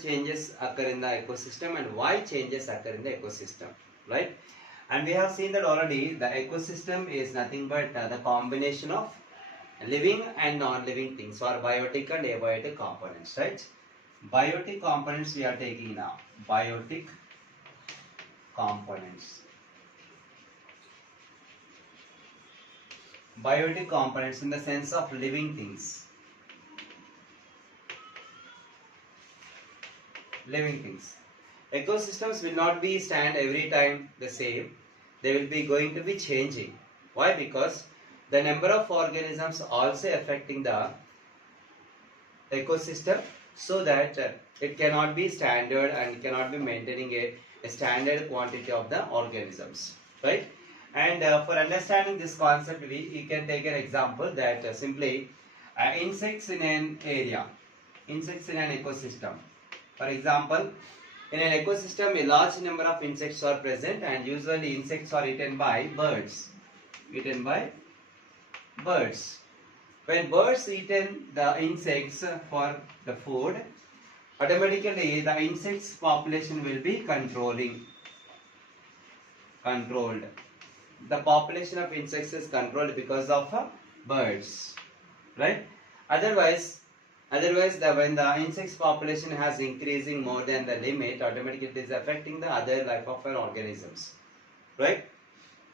changes occur in the ecosystem and why changes occur in the ecosystem, right? And we have seen that already. The ecosystem is nothing but the combination of living and non-living things, or biotic and abiotic components, right? Biotic components we are taking now. Biotic components. Biotic components in the sense of living things. Living things. Ecosystems will not be stand every time the same. They will be going to be changing. Why? Because the number of organisms also affecting the ecosystem, so that it cannot be standard and cannot be maintaining a standard quantity of the organisms, right? And for understanding this concept, we can take an example that simply insects in an area, insects in an ecosystem. For example, in an ecosystem, a large number of insects are present, and usually insects are eaten by birds. Eaten by birds. When birds eaten the insects for the food, automatically the insects population will be controlled. The population of insects is controlled because of birds, right? Otherwise, when the insects population has increasing more than the limit, automatically it is affecting the other life of organisms, right?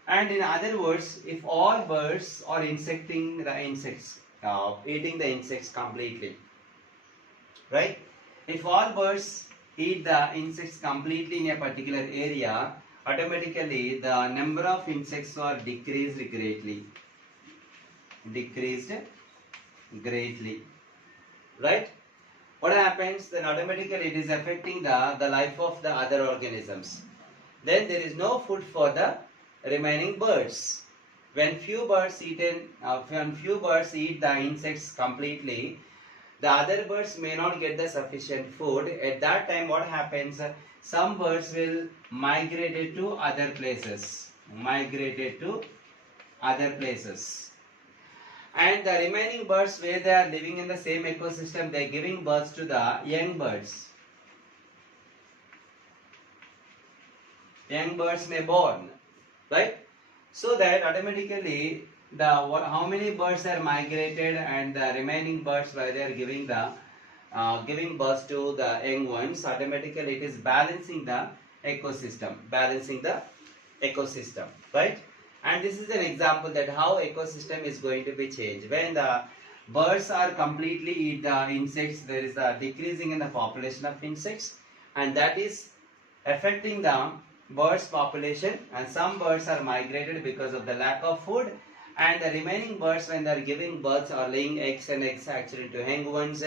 And in other words, if all birds are insecting the insects, eating the insects completely, right? If all birds eat the insects completely in a particular area, automatically the number of insects are decreased greatly. Right? What happens? Then automatically it is affecting the life of the other organisms. Then there is no food for the remaining birds. When few birds eat the insects completely, the other birds may not get the sufficient food. At that time, what happens? Some birds will migrate to other places. And the remaining birds, where they are living in the same ecosystem, they are giving birth to the young birds. Young birds may born, right? So that automatically how many birds are migrated, and the remaining birds, where they are giving birth to the young ones, automatically it is balancing the ecosystem, right? And this is an example that how ecosystem is going to be changed. When the birds are completely eat the insects, there is a decreasing in the population of insects, and that is affecting the birds population, and some birds are migrated because of the lack of food, and the remaining birds, when they are giving birth, are laying eggs, and eggs actually into young ones,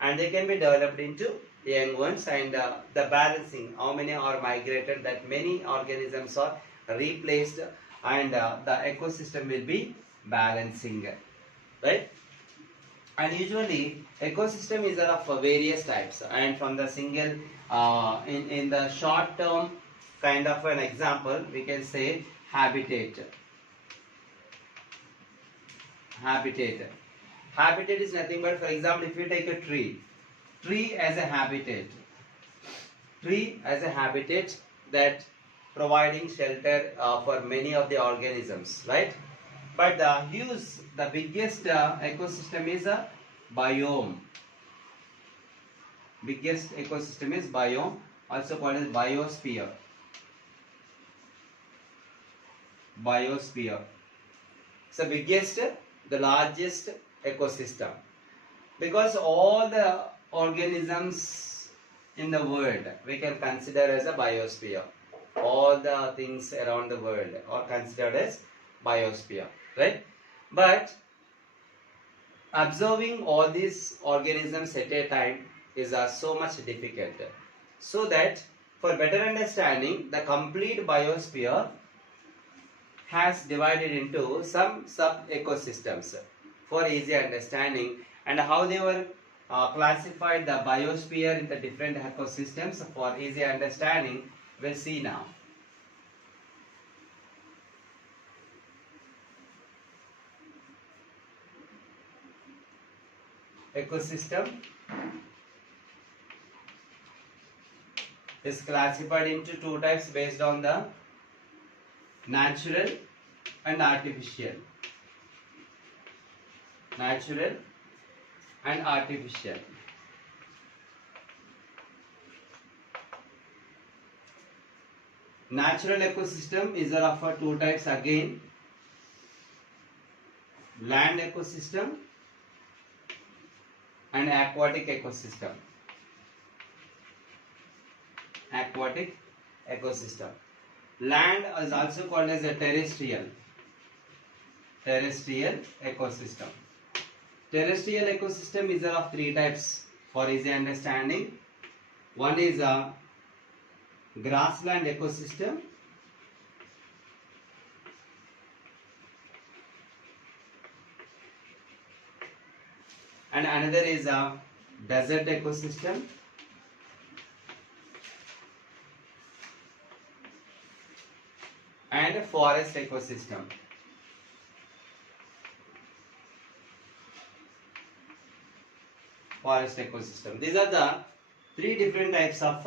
and they can be developed into young ones. And the balancing, how many are migrated, that many organisms are replaced, and the ecosystem will be balancing, right? And usually ecosystem is of various types, and from the single in the short term kind of an example, we can say habitat is nothing but, for example, if you take a tree as a habitat, that providing shelter for many of the organisms, right? But the biggest ecosystem is a biome. Biggest ecosystem is biome, also called as biosphere. So biggest, the largest ecosystem, because all the organisms in the world we can consider as a biosphere. All the things around the world are considered as biosphere, right? But observing all these organisms at a time is so much difficult. So that for better understanding, the complete biosphere has divided into some sub-ecosystems for easy understanding, and how they were classified the biosphere in the different ecosystems for easy understanding, we'll see now. Ecosystem is classified into two types based on the natural and artificial. Natural and artificial. Natural ecosystem is of two types again. Land ecosystem and aquatic ecosystem. Aquatic ecosystem. Land is also called as a terrestrial ecosystem. Terrestrial ecosystem is of three types for easy understanding. One is a grassland ecosystem, and another is a desert ecosystem, and a forest ecosystem. These are the three different types of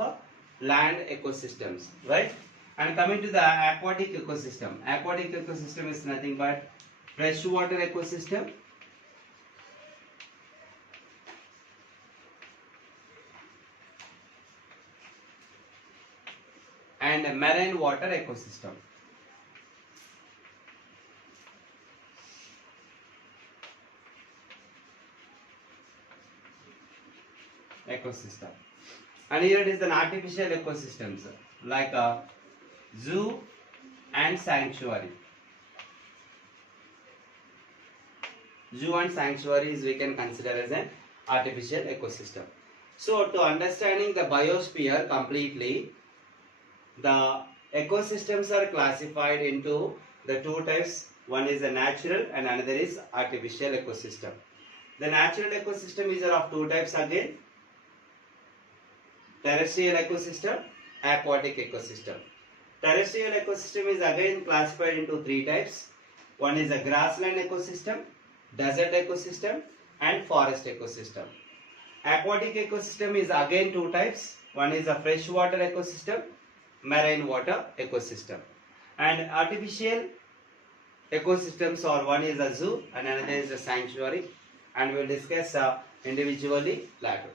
land ecosystems, right? And coming to the aquatic ecosystem. Aquatic ecosystem is nothing but freshwater ecosystem, and marine water ecosystem. And here it is an artificial ecosystems like a zoo and sanctuary. Zoo and sanctuaries we can consider as an artificial ecosystem. So to understanding the biosphere completely, the ecosystems are classified into the two types. One is a natural and another is artificial ecosystem. The natural ecosystem is of two types again. Terrestrial ecosystem, aquatic ecosystem. Terrestrial ecosystem is again classified into three types. One is a grassland ecosystem, desert ecosystem, and forest ecosystem. Aquatic ecosystem is again two types. One is a freshwater ecosystem, marine water ecosystem. And artificial ecosystems are one is a zoo and another is a sanctuary, and we will discuss individually later.